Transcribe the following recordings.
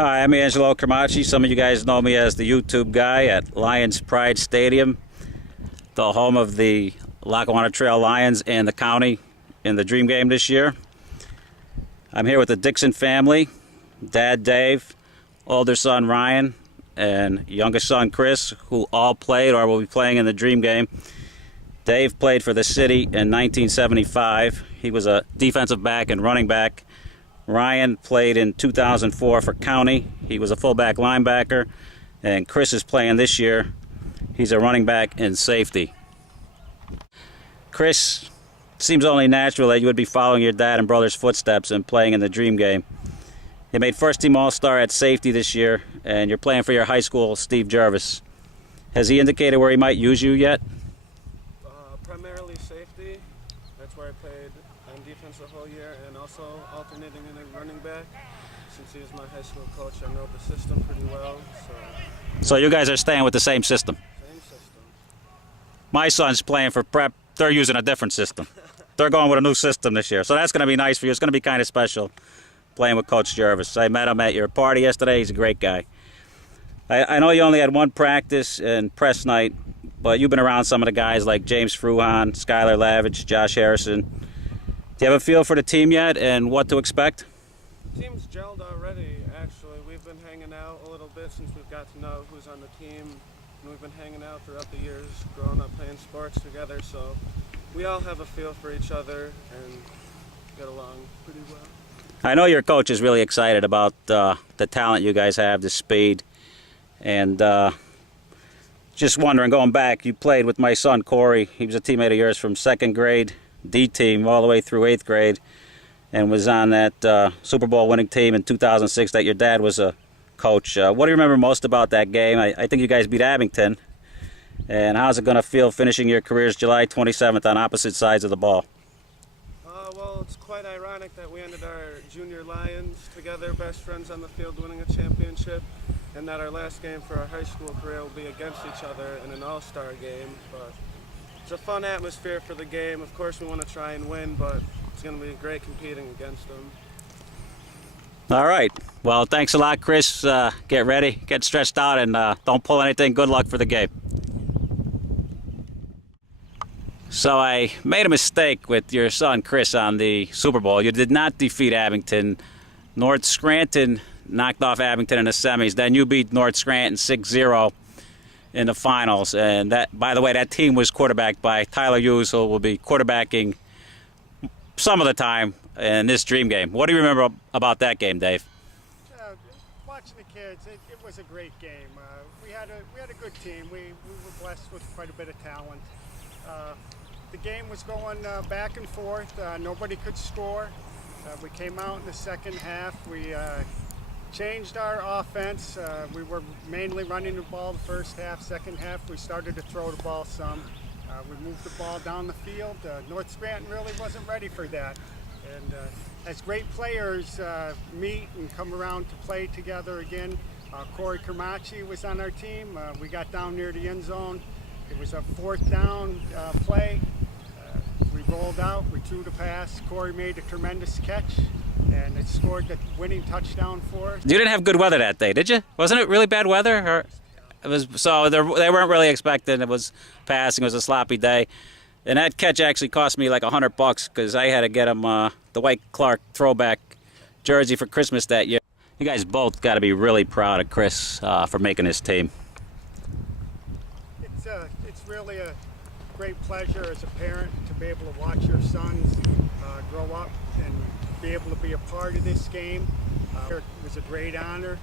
Hi, I'm Angelo Cramaci. Some of you guys know me as the YouTube guy at Lions Pride Stadium, the home of the Lackawanna Trail Lions and the county in the Dream Game this year. I'm here with the Dixon family, Dad Dave, older son Ryan, and youngest son Chris, who all played or will be playing in the Dream Game. Dave played for the city in 1975. He was a defensive back and running back. Ryan played in 2004 for county. He was a fullback linebacker. And Chris is playing this year. He's a running back and safety. Chris, seems only natural that you would be following your dad and brother's footsteps and playing in the Dream Game. You made first team All-Star at safety this year, and you're playing for your high school, Steve Jervis. Has he indicated where he might use you yet? Primarily safety. That's where I played on defense the whole year, and also alternating in a running back. Since he was my high school coach, I know the system pretty well. So you guys are staying with the same system? Same system. My son's playing for prep. They're using a different system. They're going with a new system this year, so that's going to be nice for you. It's going to be kind of special playing with Coach Jervis. I met him at your party yesterday. He's a great guy. I know you only had one practice and press night, but you've been around some of the guys like James Fruhan, Skylar Lavage, Josh Harrison. Do you have a feel for the team yet and what to expect? The team's gelled already, actually. We've been hanging out a little bit since we've got to know who's on the team. And we've been hanging out throughout the years, growing up playing sports together. So we all have a feel for each other and get along pretty well. I know your coach is really excited about the talent you guys have, the speed. And just wondering, going back, you played with my son Corey. He was a teammate of yours from second grade D team all the way through 8th grade, and was on that Super Bowl winning team in 2006 that your dad was a coach. What do you remember most about that game? I think you guys beat Abington. And how's it going to feel finishing your careers July 27th on opposite sides of the ball? Well, it's quite ironic that we ended our junior Lions together, best friends on the field, winning a championship, and that our last game for our high school career will be against each other in an all-star game. But it's a fun atmosphere for the game. Of course, we want to try and win, but it's going to be great competing against them. All right. Well, thanks a lot, Chris. Get ready, get stretched out, and don't pull anything. Good luck for the game. So I made a mistake with your son Chris on the Super Bowl. You did not defeat Abington. North Scranton knocked off Abington in the semis. Then you beat North Scranton 6-0 in the finals. And that, by the way, that team was quarterbacked by Tyler Hughes, who will be quarterbacking some of the time in this Dream Game. What do you remember about that game, Dave? Watching the kids, it was a great game. We had a good team. We were blessed with quite a bit of talent. The game was going back and forth. Nobody could score. We came out in the second half. We changed our offense. We were mainly running the ball the first half. Second half, we started to throw the ball some. We moved the ball down the field. North Scranton really wasn't ready for that. And as great players meet and come around to play together again, Corey Cramaci was on our team. We got down near the end zone. It was a 4th down play. We rolled out, we threw the pass. Corey made a tremendous catch, and it scored the winning touchdown for us. You didn't have good weather that day, did you? Wasn't it really bad weather? Or it was, so they weren't really expecting. It was passing. It was a sloppy day. And that catch actually cost me like $100 because I had to get him the white Clark throwback jersey for Christmas that year. You guys both got to be really proud of Chris for making his team. It's really a great pleasure as a parent to be able to watch your sons grow up and be able to be a part of this game. It was a great honor,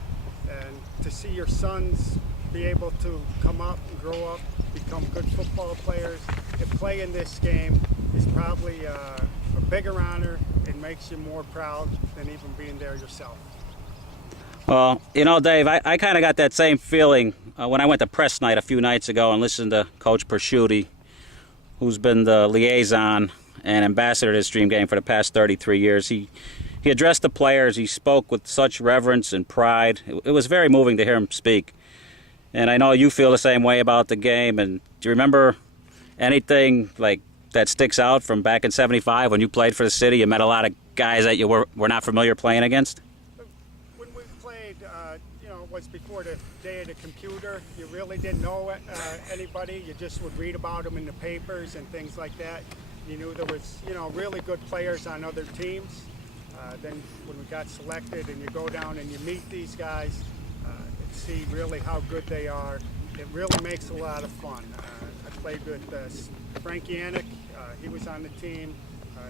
and to see your sons be able to come up and grow up, become good football players, and play in this game is probably a bigger honor. It makes you more proud than even being there yourself. Well, you know, Dave, I kind of got that same feeling when I went to press night a few nights ago and listened to Coach Persciuti, who's been the liaison and ambassador to this Dream Game for the past 33 years. He addressed the players. He spoke with such reverence and pride. It was very moving to hear him speak. And I know you feel the same way about the game. And do you remember anything like that sticks out from back in '75 when you played for the city? You met a lot of guys that you were not familiar playing against? When we played, was before the day of the computer. You really didn't know anybody. You just would read about them in the papers and things like that. You knew there was, really good players on other teams. Then when we got selected and you go down and you meet these guys and see really how good they are, it really makes a lot of fun. I played with Frank Yannick. He was on the team.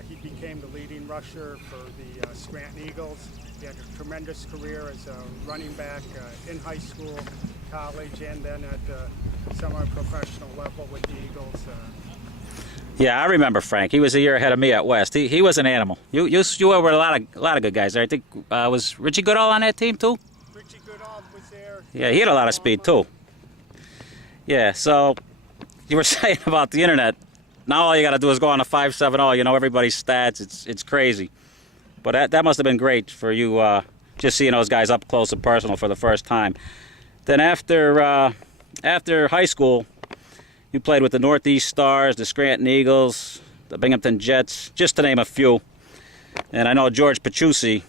He became the leading rusher for the Scranton Eagles. He had a tremendous career as a running back in high school, college, and then at the semi-professional level with the Eagles. Yeah, I remember Frank. He was a year ahead of me at West. He was an animal. You were a lot of good guys there. I think was Richie Goodall on that team too? Richie Goodall was there. Yeah, he had a lot of speed too. Yeah, so you were saying about the internet. Now all you got to do is go on a 570. You know everybody's stats. It's crazy. But that must have been great for you, just seeing those guys up close and personal for the first time. Then after high school, you played with the Northeast Stars, the Scranton Eagles, the Binghamton Jets, just to name a few. And I know George Pachusi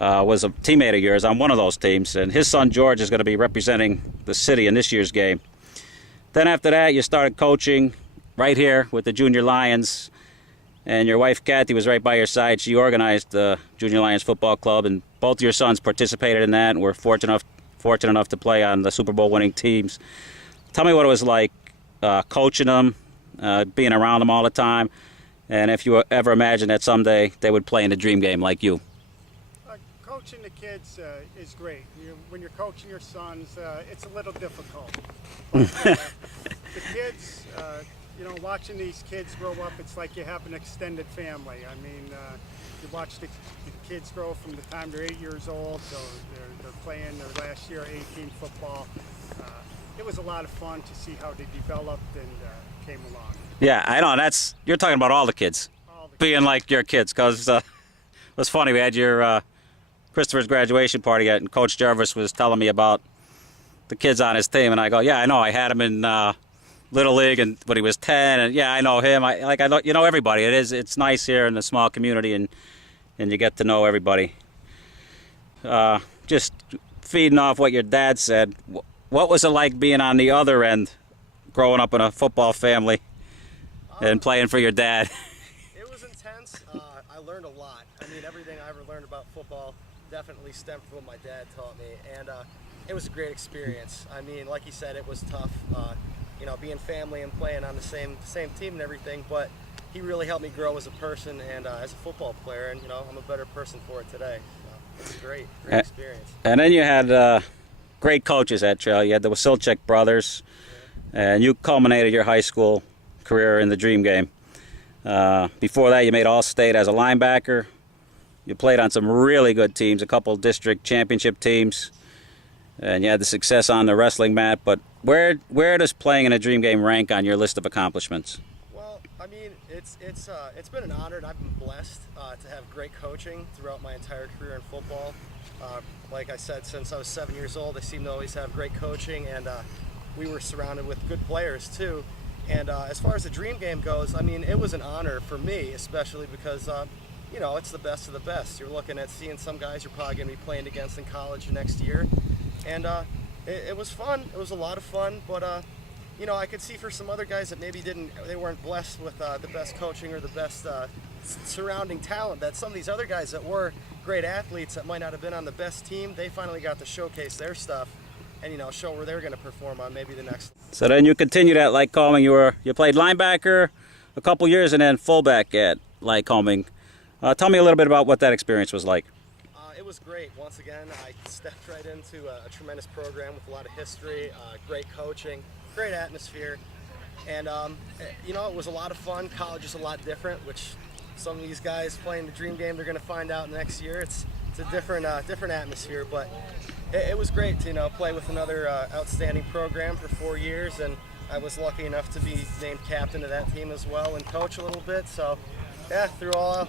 was a teammate of yours on one of those teams, and his son George is going to be representing the city in this year's game. Then after that, you started coaching right here with the Junior Lions, and your wife Kathy was right by your side. She organized the Junior Lions Football Club, and both of your sons participated in that and were fortunate enough to play on the Super Bowl winning teams. Tell me what it was like coaching them, being around them all the time, and if you ever imagined that someday they would play in the dream game like you. Coaching the kids is great. When you're coaching your sons, it's a little difficult. But, the kids, watching these kids grow up, it's like you have an extended family. I mean, you watch the kids grow from the time they're 8 years old, so they're playing their last year 18 football. It was a lot of fun to see how they developed and came along. Yeah, I know. You're talking about all the kids being like your kids, because it was funny. We had your Christopher's graduation party, and Coach Jarvis was telling me about the kids on his team, and I go, yeah, I know. I had him in Little League, and when he was 10, and yeah, I know him. I know everybody. It's nice here in the small community, and you get to know everybody. Just feeding off what your dad said. What was it like being on the other end, growing up in a football family and playing for your dad? It was intense. I learned a lot. I mean, everything I ever learned about football definitely stemmed from what my dad taught me, and it was a great experience. I mean, like he said, it was tough, being family and playing on the same team and everything, but he really helped me grow as a person and as a football player, and I'm a better person for it today. So it's a great experience. And then you had great coaches at Trail. You had the Wasilchik brothers, and you culminated your high school career in the Dream Game. Before that, you made All-State as a linebacker. You played on some really good teams, a couple district championship teams, and you had the success on the wrestling mat. But where does playing in a Dream Game rank on your list of accomplishments? Well, I mean, it's been an honor, and I've been blessed to have great coaching throughout my entire career in football. Like I said, since I was 7 years old, I seem to always have great coaching, and we were surrounded with good players too. And as far as the Dream Game goes, I mean, it was an honor for me, especially because it's the best of the best. You're looking at seeing some guys you're probably going to be playing against in college next year, and it was fun. It was a lot of fun, but I could see for some other guys that maybe they weren't blessed with the best coaching or the best surrounding talent, that some of these other guys that were great athletes that might not have been on the best team, they finally got to showcase their stuff and show where they're going to perform on maybe the next. So then you continued at Lycoming. You played linebacker a couple years and then fullback at Lycoming. Tell me a little bit about what that experience was like. It was great. Once again, I stepped right into a tremendous program with a lot of history, great coaching, great atmosphere, and it was a lot of fun. College is a lot different, which some of these guys playing the Dream Game, they're going to find out next year. It's a different atmosphere, but it was great to play with another outstanding program for 4 years, and I was lucky enough to be named captain of that team as well and coach a little bit. So yeah, through all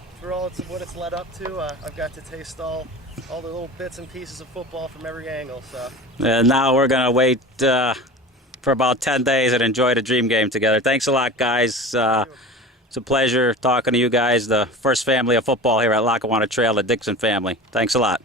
what it's led up to, I've got to taste all the little bits and pieces of football from every angle. So now we're gonna wait for about 10 days and enjoy the Dream Game together. Thanks a lot, guys. It's a pleasure talking to you guys, the first family of football here at Lackawanna Trail, the Dixon family. Thanks a lot.